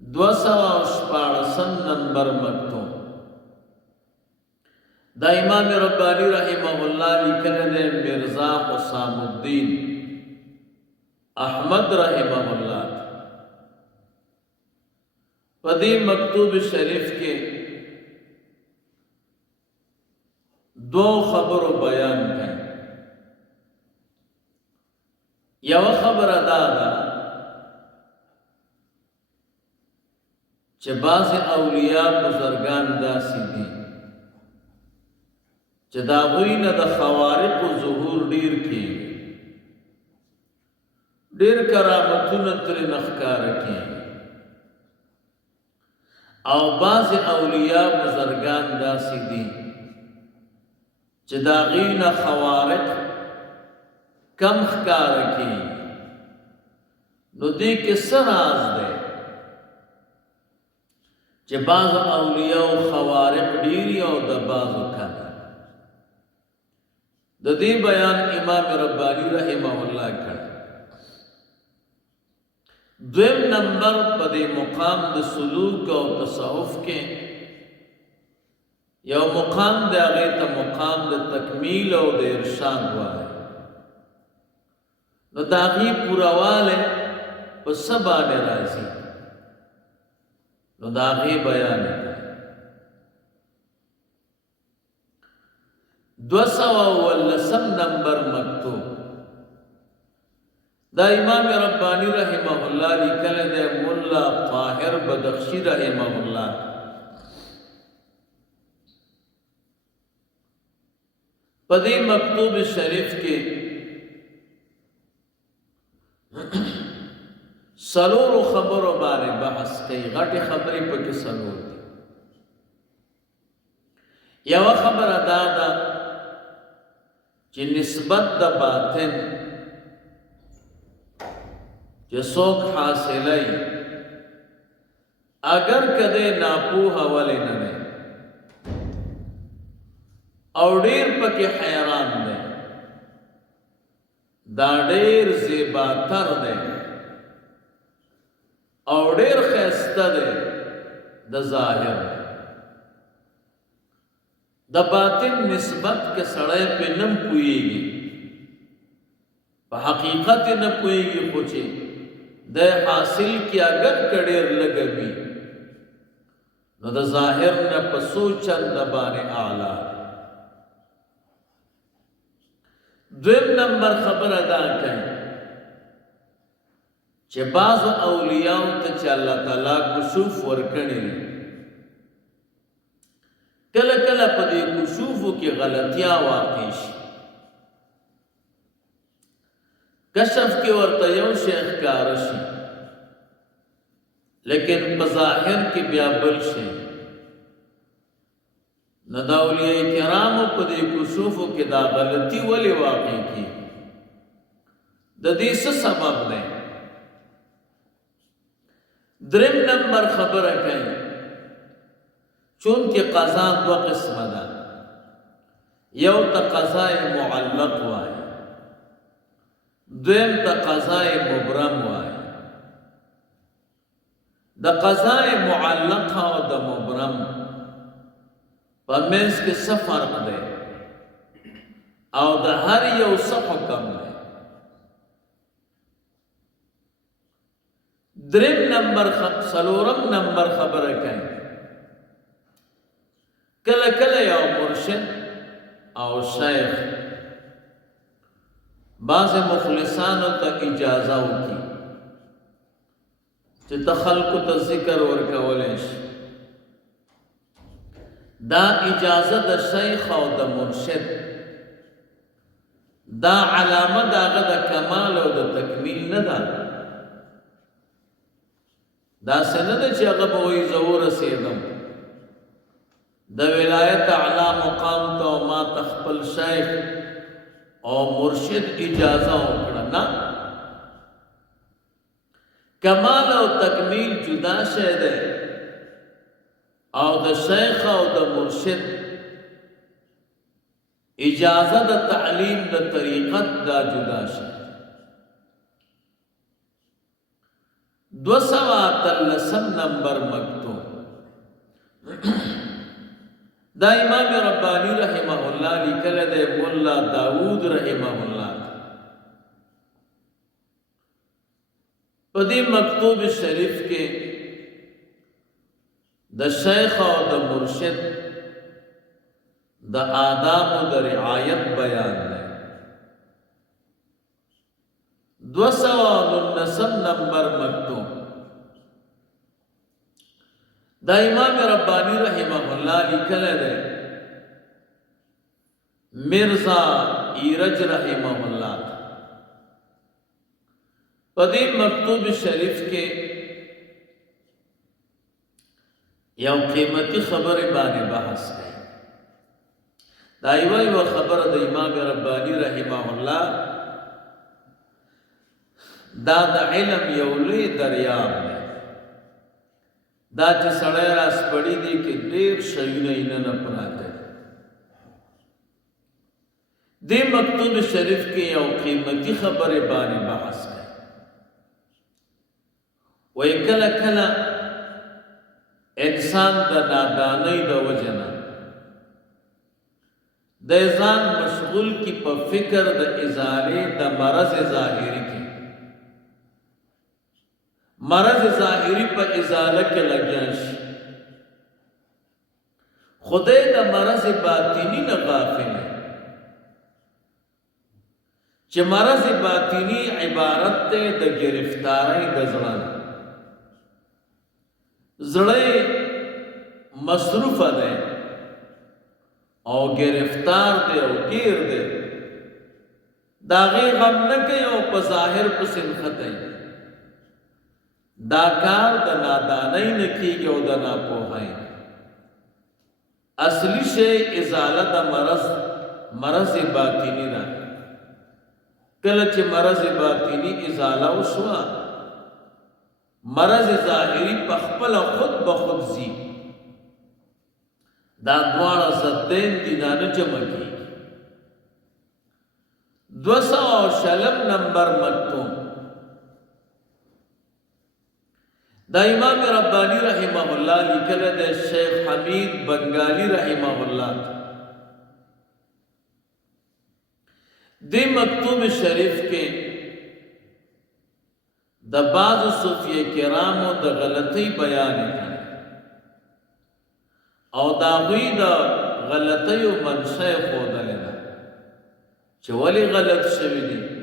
214 نمبر مکتوب دا امام ربانی رحمه اللہ لکھنے دے مرزا حسام الدین احمد رحمه اللہ پدی مکتوب شریف کے دو خبر بیان کریں. یو خبر ادا دا چه بعض اولیاء بزرگان داسی دی چه داغوین دا خوارق و ظهور دیر کی دیر کرامتون تر نخکار کی او بعض اولیاء بزرگان داسی دی چه داغوین خوارق کم خکار کی نو دی کس راز دے چه بعض اولیاء و خوارق دیری او دا بعضو کم دا دی بیان امام ربانی رحمه اللہ کر. دویم نمبر پدی مقام دا سلوک و تصوف کے یو مقام دا غیتا مقام دا تکمیل و دا ارشاد ہوا ہے نو داغی پوراوالے پس سبانے رازی نو داغی بیان ہے. 219 نمبر مکتوب دا امام ربانی رحمہ اللہ لکھنے دے ملا طاہر بدخشی رحمہ اللہ پدی مکتوب شریف کے سلور خبر بارے بحث کئی غٹ خبری پکی سلور دی. یو خبر ادا دا چی نسبت دا باطن چی سوک حاصلی اگر کدے ناپوها ولی ننے او دیر پکی حیران دے دا دیر زیباتر دے او دیر خیسته دے دا ظاہر دا باطن نسبت کے سڑے پہ نم پوئے گی پا حقیقت نم پوئے گی خوچے دے حاصل کی اگر کڑیر لگوی نو دا ظاہر نا پسو چند بانے اعلیٰ. دویم نمبر خبر ادا کریں چه بعض اولیاء تا چه اللہ تعالیٰ کشوف ورکنی کل کل پا دی کشوفو کی غلطیاں واقعی شی کشف کی ورطا یو شیخ کارشی لیکن بظاہر کی بیابل شی ندا اولیاء کرامو پا دی کشوفو کی دا غلطی ولی واقعی کی دا دیس سبب دیں. درم نمبر خبر کہیں چونکہ قضا دو قسم دا یو تا قضاء معلق وائے دویم تا قضاء مبرم وائے. دا قضاء معلق و دا مبرم پا منز کے سفرق دے او دا ہر یو حکم دے. درم نمبر سلورم نمبر خبر کہیں کل کل یو مرشد او شیخ بعض مخلصانو تا اجازہ کی چی تخلقو تا ذکر ورکولیش دا اجازہ دا شیخ او دا مرشد دا علامہ دا غدا کمال او دا تکمیل ندا دا سند چی اغب ہوئی ظہور سیدم دا ولایت اعلی مقام تو ما تخپل شیخ او مرشد اجازہ اکڑا نا کمال او تکمیل جدا شہد ہے او دا شیخ او دا مرشد اجازہ دا تعلیم دا طریقت دا جدا شہد. 213 نمبر مکتوب دا امام ربانی رحمہ اللہ لکل دے مولا داود رحمہ اللہ پدی مکتوب شریف کے دا شیخ و دا مرشد دا آداب و دا رعایت بیان ہے 219 نمبر مکتوب دا امام ربانی رحمہ اللہ لکھل ہے مرزا ایرج رحمہ اللہ پدی مکتوب شریف کے یو قیمتی خبر بانے بحث ہے دا ایوہ خبر دا امام ربانی رحمہ اللہ دا علم یولی دریاب ہے دا چې سړی راس پړی دی کې ډېر شیونه یې نه پراته دې مکتوب شریف کې یو قیمتي خبرې باندې بحث کوي وایي کله کله انسان د نادانۍ د وجې نه د ځان مشغول کی په فکر د ازالې د مرض ظاهري کې مرض ظاهری پا ازالہ کے لگیاش خدای دا مرض باطنی نا غافل ہے چه مرض باطنی عبارت تے دا گرفتاری دا زڑان زڑے مصروف دے او گرفتار دے او گیر دے داغی غم نکے او پا ظاہر پا سنخت ہے دا کار دا نادانائی نکیگی او دا ناپوہائی اصلی شے ازالہ دا مرض باطنی دا کلچ مرض باطنی ازالہ وشوا مرض ظاہری پخپل خود بخود زی دا دوارا زدین دینانو جمع کی 200 نمبر مکتوب دا امام ربانی رحمہ اللہ لکل دے شیخ حمید بنگالی رحمہ اللہ دے مکتوب شریف کے دا بعض صوفیہ کرامو دا غلطی بیان ہے او دا غوی دا غلطی و منشای خود لینا چوالی غلط شوی دی